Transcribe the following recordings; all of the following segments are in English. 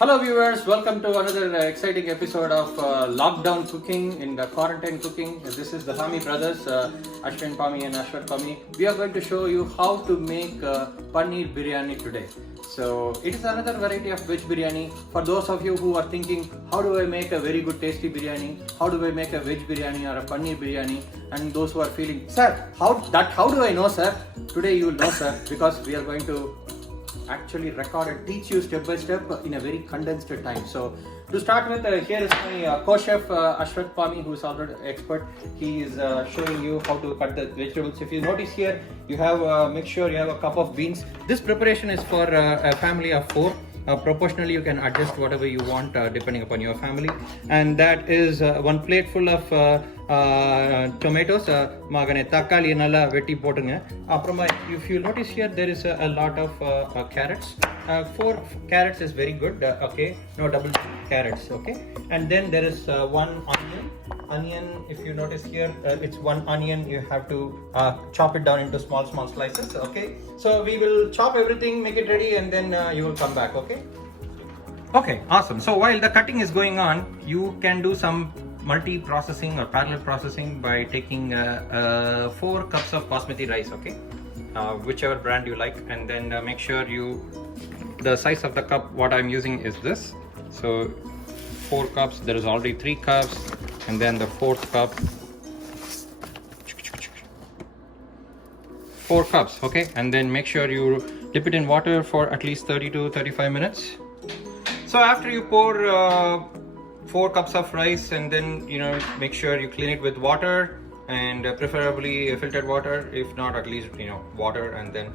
Hello viewers, welcome to another exciting episode of lockdown cooking in the quarantine cooking. This is the Pammi brothers, Ashwin Pammi and Ashwat Pammi. We are going to show you how to make Paneer Biryani today. So it is another variety of veg biryani. For those of you who are thinking, how do I make a very good tasty biryani? How do I make a veg biryani or a paneer biryani? And those who are feeling, sir, how do I know, sir? Today you will know, sir, because we are going to actually record and teach you step by step in a very condensed time. So to start with, here is my co-chef Ashwat Pammi, who is already expert. He is showing you how to cut the vegetables. If you notice here, you have make sure you have a cup of beans. This preparation is for a family of 4. Proportionally you can adjust whatever you want depending upon your family, and that is 1 plate full of tomatoes. Magane takkali nalla vetti potunga. Apprama, if you notice here, there is a lot of carrots. 4 carrots is very good. Okay, no double carrots. Okay, and then there is 1 onion. If you notice here, it's 1 onion. You have to chop it down into small slices. Okay, so we will chop everything, make it ready, and then you will come back. Okay, awesome. So while the cutting is going on, you can do some multi-processing or parallel processing by taking 4 cups of basmati rice. Okay, whichever brand you like, and then make sure the size of the cup what I'm using is this. So 4 cups, there is already 3 cups, and then the 4th cup, 4 cups. Okay, and then make sure you dip it in water for at least 30 to 35 minutes. So after you pour 4 cups of rice, and then make sure you clean it with water, and preferably filtered water. If not, at least water, and then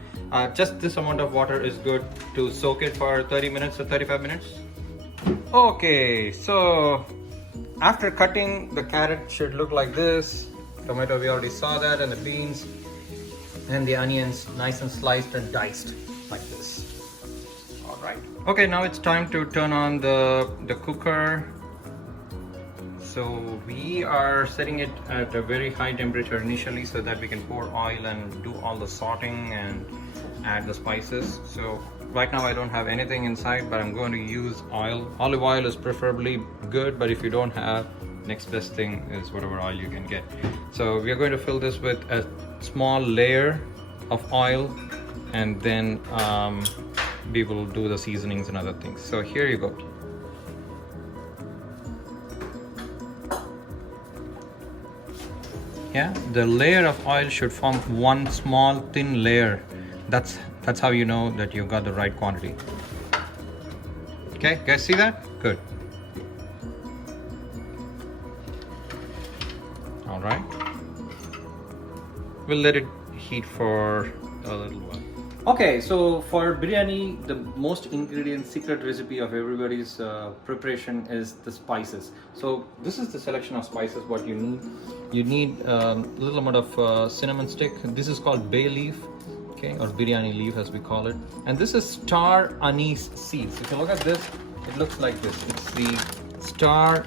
just this amount of water is good to soak it for 30 minutes or 35 minutes. Okay, so after cutting, the carrot should look like this. Tomato, we already saw that, and the beans and the onions nice and sliced and diced like this. All right. Okay, now it's time to turn on the cooker. So we are setting it at a very high temperature initially so that we can pour oil and do all the sauteing and add the spices. So right now I don't have anything inside, but I'm going to use oil. Olive oil is preferably good, but if you don't have, next best thing is whatever oil you can get. So we are going to fill this with a small layer of oil, and then we will do the seasonings and other things. So here you go. Yeah, the layer of oil should form one small thin layer. That's how you know that you got the right quantity. Okay, guys, see that? Good. All right. We'll let it heat for a little while. Okay, so for biryani, the most ingredient secret recipe of everybody's preparation is the spices. So this is the selection of spices what you need. You need a little amount of cinnamon stick. This is called bay leaf, okay, or biryani leaf as we call it. And this is star anise seeds. If you look at this, it looks like this. It's the star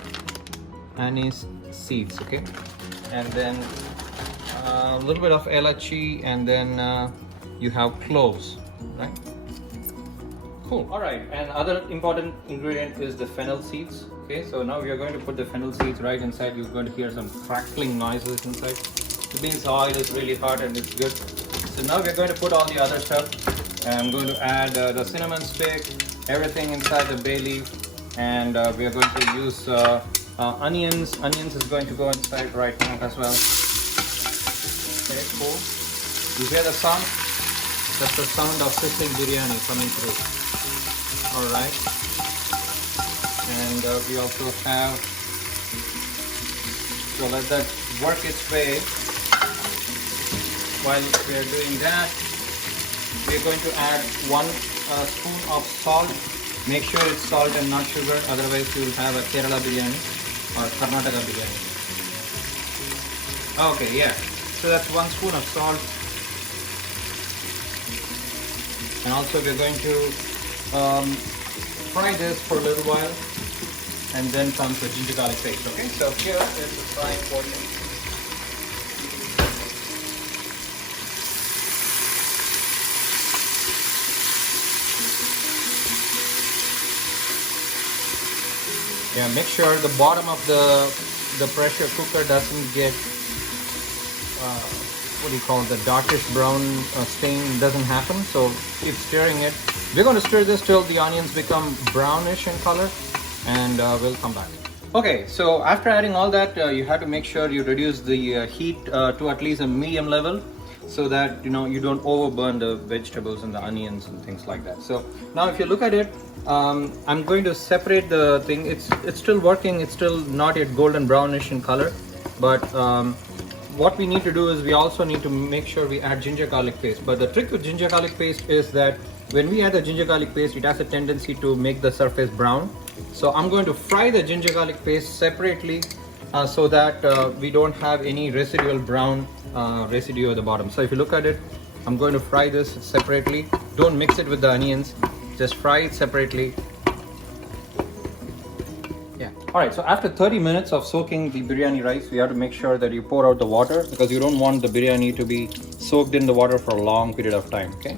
anise seeds, okay. And then a little bit of elaichi, and then you have cloves, right? Cool. All right, and other important ingredient is the fennel seeds. Okay, so now we are going to put the fennel seeds right inside. You're going to hear some crackling noises inside. It means the oil is really hot and it's good. So now we're going to put all the other stuff. I'm going to add the cinnamon stick, everything inside the bay leaf, and we are going to use onions. Onions is going to go inside right now as well. Okay, cool. You hear the sound? That's the sound of sizzling biryani coming through. All right. And we also have, so let that work its way. While we are doing that, we are going to add 1 spoon of salt. Make sure it's salt and not sugar, otherwise you will have a Kerala biryani or Karnataka biryani. Okay, yeah. So that's 1 spoon of salt. And also we're going to fry this for a little while, and then comes the ginger garlic paste. Okay, so here is the frying portion. Yeah, make sure the bottom of the pressure cooker doesn't get what do you call it, the darkish brown stain doesn't happen. So keep stirring it. We're going to stir this till the onions become brownish in color, and we'll come back. Okay, so after adding all that, you have to make sure you reduce the heat to at least a medium level, so that you don't overburn the vegetables and the onions and things like that. So now if you look at it, I'm going to separate the thing. It's still working. It's still not yet golden brownish in color, but what we need to do is we also need to make sure we add ginger garlic paste. But the trick with ginger garlic paste is that when we add the ginger garlic paste, it has a tendency to make the surface brown. So I'm going to fry the ginger garlic paste separately, so that we don't have any residual brown residue at the bottom. So if you look at it, I'm going to fry this separately. Don't mix it with the onions, just fry it separately. Yeah. Alright, so after 30 minutes of soaking the biryani rice, we have to make sure that you pour out the water, because you don't want the biryani to be soaked in the water for a long period of time. Okay,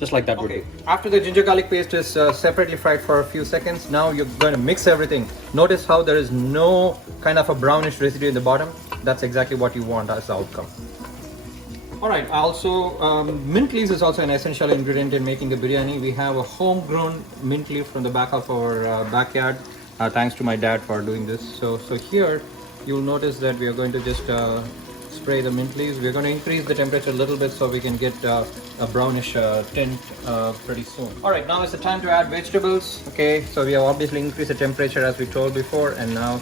just like that. Okay, after the ginger garlic paste is separately fried for a few seconds, now you're going to mix everything. Notice how there is no kind of a brownish residue in the bottom. That's exactly what you want as the outcome. Alright, also mint leaves is also an essential ingredient in making the biryani. We have a homegrown mint leaf from the back of our backyard. Thanks to my dad for doing this. So here you'll notice that we are going to just spray the mint leaves. We're going to increase the temperature a little bit so we can get a brownish tint pretty soon. Alright, now is the time to add vegetables. Okay, so we have obviously increased the temperature as we told before, and now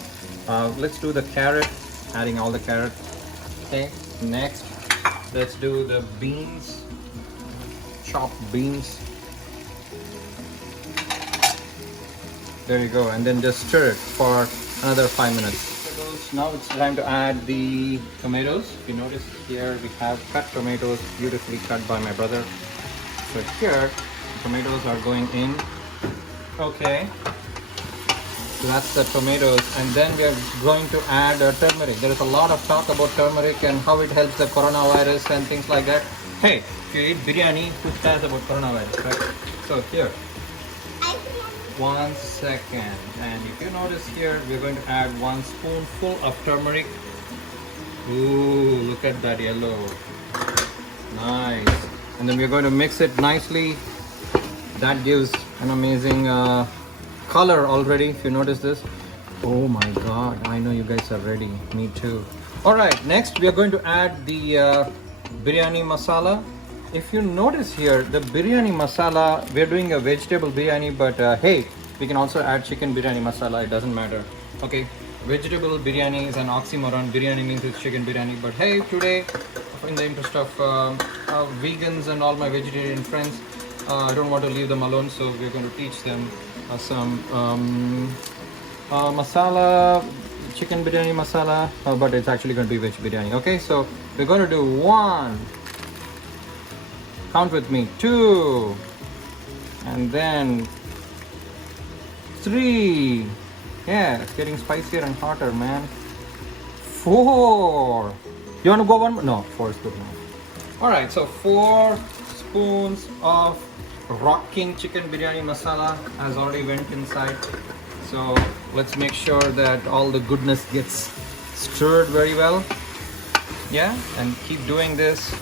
let's do the carrot, adding all the carrot. Okay, next let's do the beans, chopped beans. There you go, and then just stir it for another 5 minutes. Now it's time to add the tomatoes. If you notice here, we have cut tomatoes, beautifully cut by my brother. So here, the tomatoes are going in. Okay, so that's the tomatoes, and then we are going to add turmeric. There is a lot of talk about turmeric and how it helps the coronavirus and things like that. Hey, if you eat biryani, who cares about coronavirus, right? So here, 1 second, and if you notice here, we're going to add 1 spoonful of turmeric. Ooh, look at that yellow. Nice. And then we're going to mix it nicely. That gives an amazing color already, if you notice this. Oh my god, I know you guys are ready. Me too. Alright, next we are going to add the biryani masala. If you notice here, the biryani masala, we're doing a vegetable biryani, but hey, we can also add chicken biryani masala, it doesn't matter. Okay, vegetable biryani is an oxymoron. Biryani means it's chicken biryani, but hey, today, in the interest of vegans and all my vegetarian friends, I don't want to leave them alone, so we're going to teach them some masala, chicken biryani masala, but it's actually going to be veg biryani. Okay, so we're going to do 1, count with me, 2, and then 3. Yeah, it's getting spicier and hotter, man. 4. You want to go one more? No, 4 is good now. Alright, so 4 spoons of rocking chicken biryani masala has already went inside. So let's make sure that all the goodness gets stirred very well. Yeah, and keep doing this.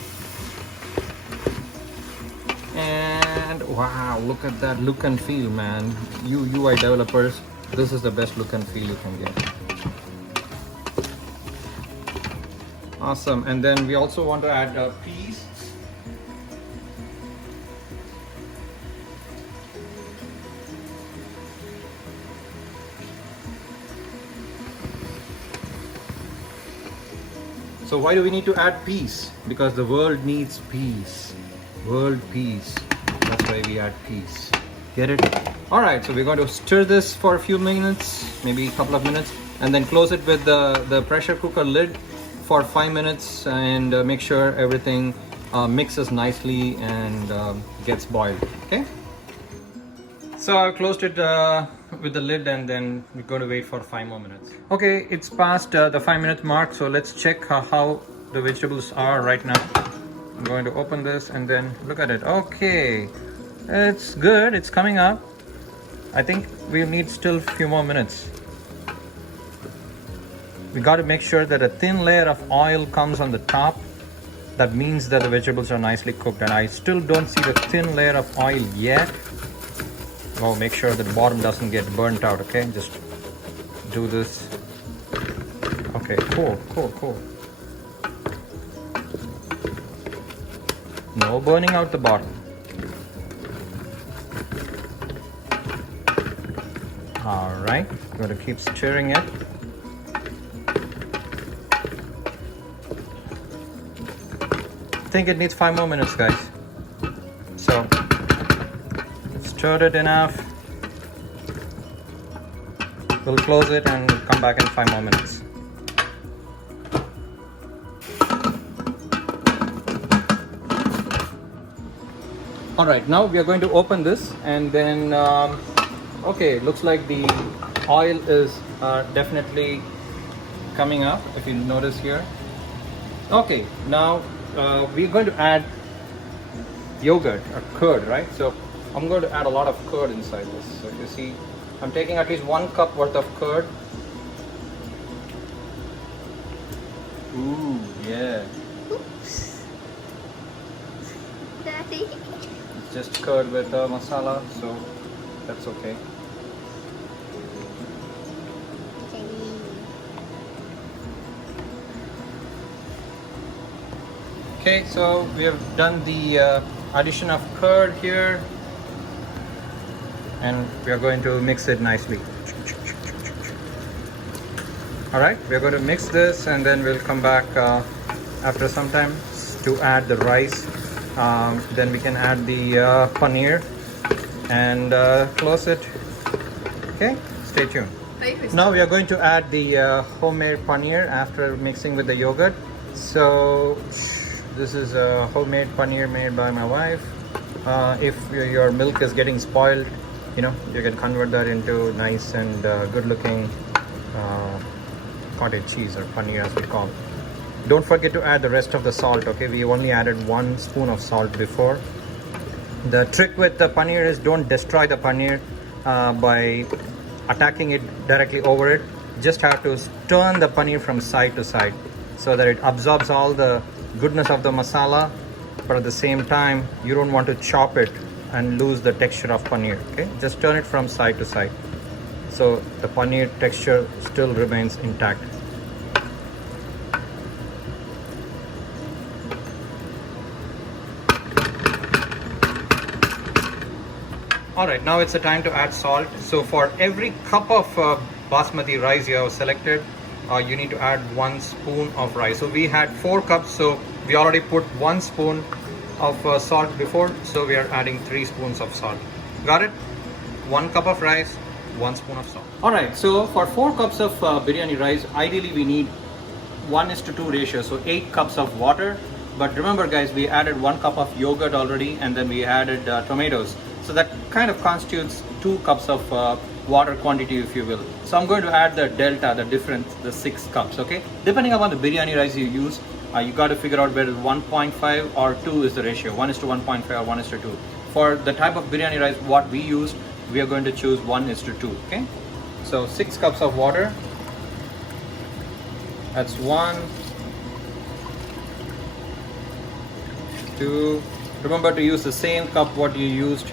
And wow, look at that look and feel, man. You UI developers, this is the best look and feel you can get. Awesome. And then we also want to add peas. So why do we need to add peace? Because the world needs peace. World peace. That's why we add peace. Get it? Alright, so we're going to stir this for a few minutes, maybe a couple of minutes, and then close it with the pressure cooker lid for 5 minutes, and make sure everything mixes nicely and gets boiled. Okay? So I've closed it with the lid, and then we're going to wait for 5 more minutes. Okay, it's past the 5-minute mark, so let's check how the vegetables are right now. I'm going to open this and then look at it. Okay, It's good, it's coming up. I think we need still a few more minutes. We got to make sure that a thin layer of oil comes on the top. That means that the vegetables are nicely cooked, and I still don't see the thin layer of oil yet. Oh, make sure that the bottom doesn't get burnt out, okay? Just do this. Okay, cool. No burning out the bottom. All right, going to keep stirring it. I think it needs 5 more minutes, guys. So, stirred it enough. We'll close it and come back in 5 more minutes. All right, now we are going to open this, and then okay, looks like the oil is definitely coming up, if you notice here. Okay, now we're going to add yogurt or curd, right? So I'm going to add a lot of curd inside this. So if you see, I'm taking at least 1 cup worth of curd. Ooh, yeah. Oops. Daddy. It's just curd with masala, so that's okay. Okay, so we have done the addition of curd here, and we are going to mix it nicely. Alright, we are going to mix this, and then we'll come back after some time to add the rice. Then we can add the paneer and close it. Okay, stay tuned. Now we are going to add the homemade paneer after mixing with the yogurt. So this is a homemade paneer made by my wife. If your milk is getting spoiled, you know, you can convert that into nice and good looking cottage cheese, or paneer as we call it. Don't forget to add the rest of the salt, okay? We only added 1 spoon of salt before. The trick with the paneer is don't destroy the paneer by attacking it directly over it. Just have to turn the paneer from side to side so that it absorbs all the goodness of the masala, but at the same time you don't want to chop it and lose the texture of paneer, okay? Just turn it from side to side so the paneer texture still remains intact. Alright, now it's the time to add salt. So for every cup of basmati rice you have selected, you need to add 1 spoon of rice. So we had 4 cups, so we already put 1 spoon of salt before, so we are adding 3 spoons of salt. Got it? 1 cup of rice, 1 spoon of salt. Alright, so for 4 cups of biryani rice, ideally we need 1:2 ratio, so 8 cups of water. But remember guys, we added 1 cup of yogurt already, and then we added tomatoes. So that kind of constitutes 2 cups of water quantity, if you will. So I'm going to add the delta, the difference, the 6 cups, okay? Depending upon the biryani rice you use, you got to figure out whether 1.5 or 2 is the ratio, 1:1.5 or 1:2. For the type of biryani rice what we used, we are going to choose 1:2, okay? So 6 cups of water, that's 1, 2, remember to use the same cup what you used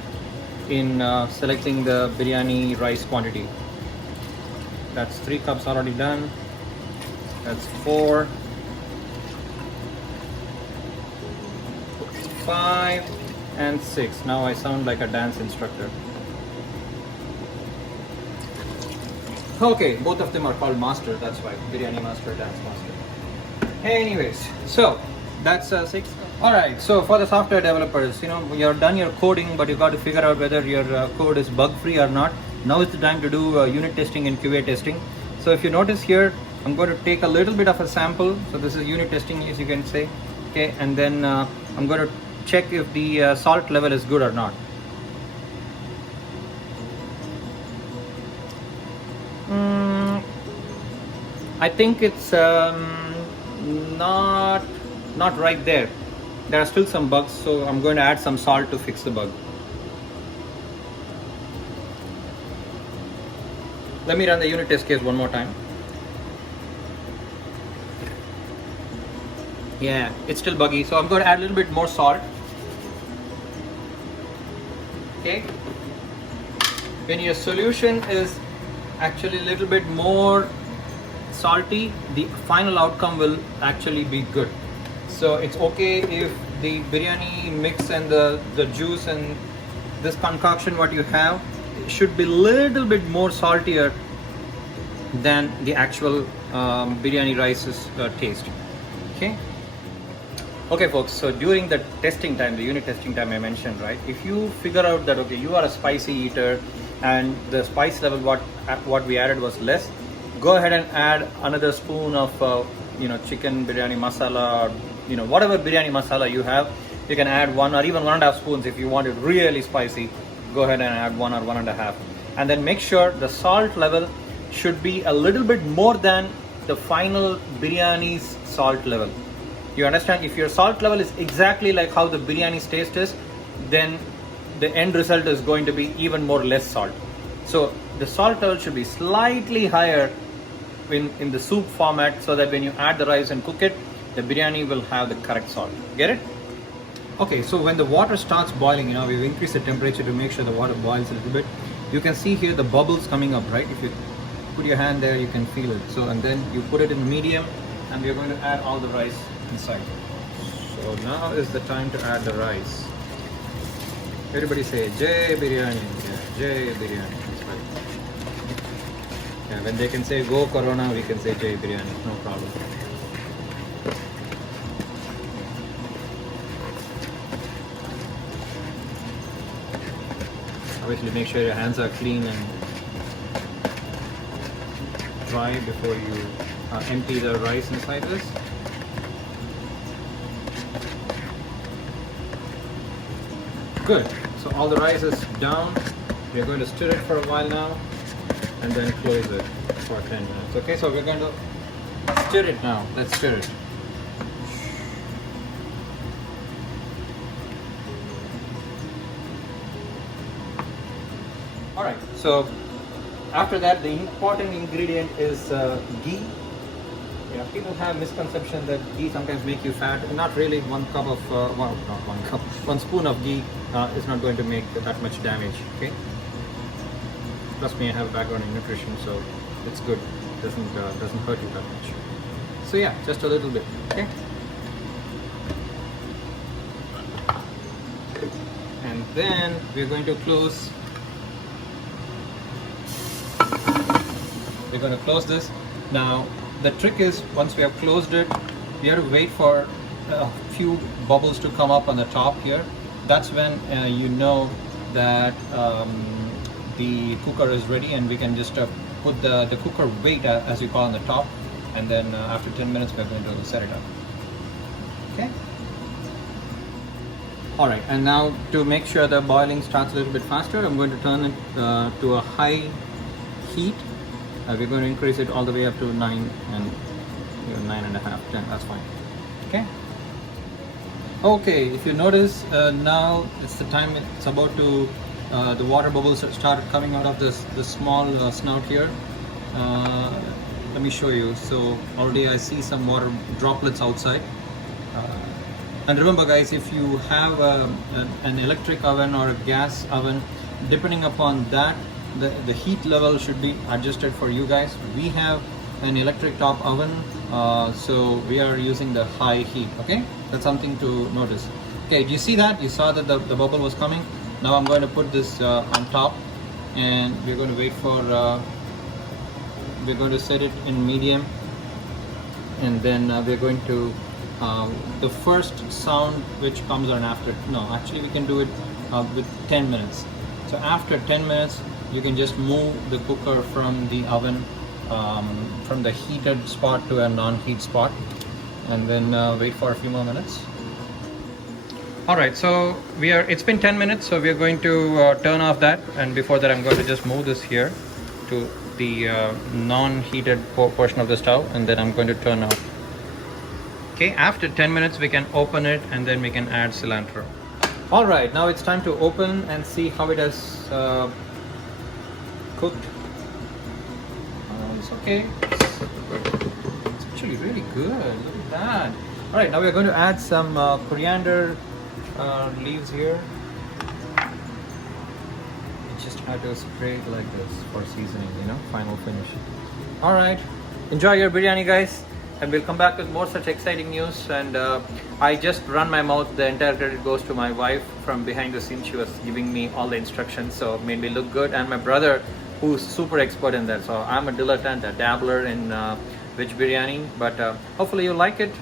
in selecting the biryani rice quantity. That's 3 cups already done. That's 4, 5, and 6. Now I sound like a dance instructor. Okay, both of them are called master, that's why. Biryani master, dance master. Anyways, so that's 6. Alright, so for the software developers, you know, you're done your coding, but you got to figure out whether your code is bug free or not. Now is the time to do unit testing and QA testing. So if you notice here, I'm going to take a little bit of a sample. So this is unit testing, as you can say. Okay, and then I'm going to check if the salt level is good or not. I think it's not right there. There are still some bugs, so I'm going to add some salt to fix the bug. Let me run the unit test case one more time. Yeah, it's still buggy, so I'm going to add a little bit more salt. Okay. When your solution is actually a little bit more salty, the final outcome will actually be good. So it's okay if the biryani mix and the juice and this concoction what you have should be a little bit more saltier than the actual biryani rice's taste. Okay folks, so during the testing time, the unit testing time I mentioned, right, if you figure out that okay, you are a spicy eater and the spice level what we added was less, go ahead and add another spoon of chicken biryani masala, or whatever biryani masala you have. You can add 1 or even 1.5 spoons if you want it really spicy. Go ahead and add 1 or 1.5, and then make sure the salt level should be a little bit more than the final biryani's salt level. You understand? If your salt level is exactly like how the biryani's taste is, then the end result is going to be even more less salt. So the salt level should be slightly higher in the soup format, so that when you add the rice and cook it, the biryani will have the correct salt. Get it? Okay, so when the water starts boiling, we've increased the temperature to make sure the water boils a little bit. You can see here the bubbles coming up, right? If you put your hand there, you can feel it. So, and then you put it in medium, and we're going to add all the rice inside. So now is the time to add the rice. Everybody say Jai Biryani. Yeah, Jai Biryani. That's right. Yeah, when they can say go Corona, we can say Jai Biryani. No problem. Obviously, make sure your hands are clean and dry before you empty the rice inside this. Good. So all the rice is down. We're going to stir it for a while now, and then close it for 10 minutes. Okay, so we're going to stir it now. Let's stir it. Alright, so after that, the important ingredient is ghee. People have misconception that ghee sometimes make you fat. Not really. 1 cup of, not 1 cup, 1 spoon of ghee is not going to make that much damage. Okay. Trust me, I have a background in nutrition, so it's good. Doesn't hurt you that much. So yeah, just a little bit. Okay. And then we're going to close. We're going to close this now. The trick is, once we have closed it, we have to wait for a few bubbles to come up on the top here. That's when you know that the cooker is ready, and we can just put the cooker weight, as you call, on the top, and then after 10 minutes we're going to set it up. Okay. Alright, and now to make sure the boiling starts a little bit faster, I'm going to turn it to a high heat. We're going to increase it all the way up to 9 and 9.5, 10. That's fine. Okay. Okay. If you notice, now it's the time. It's about to the water bubbles start coming out of this small snout here. Let me show you. So already I see some water droplets outside. And remember, guys, if you have an electric oven or a gas oven, depending upon that, the heat level should be adjusted for you guys. We have an electric top oven, so we are using the high heat. Okay, that's something to notice. Okay, do you see that? You saw that the bubble was coming. Now I'm going to put this on top, and we're going to wait for we're going to set it in medium, and then we're going to the first sound which comes on after, actually we can do it with 10 minutes. So after 10 minutes you can just move the cooker from the oven, from the heated spot to a non-heat spot, and then wait for a few more minutes. Alright, so it's been 10 minutes, so we are going to turn off that, and before that I'm going to just move this here to the non-heated portion of the stove, and then I'm going to turn off. Okay, after 10 minutes we can open it, and then we can add cilantro. Alright, now it's time to open and see how it has cooked. it's okay. It's actually really good. Look at that. All right, now we're going to add some coriander leaves here. You just have to spray it like this for seasoning, you know, final finish. All right, enjoy your biryani, guys, and we'll come back with more such exciting news. And I just run my mouth. The entire credit goes to my wife from behind the scenes. She was giving me all the instructions, so it made me look good, and my brother, who's super expert in that. So I'm a dilettante, a dabbler in veg biryani, but hopefully you like it.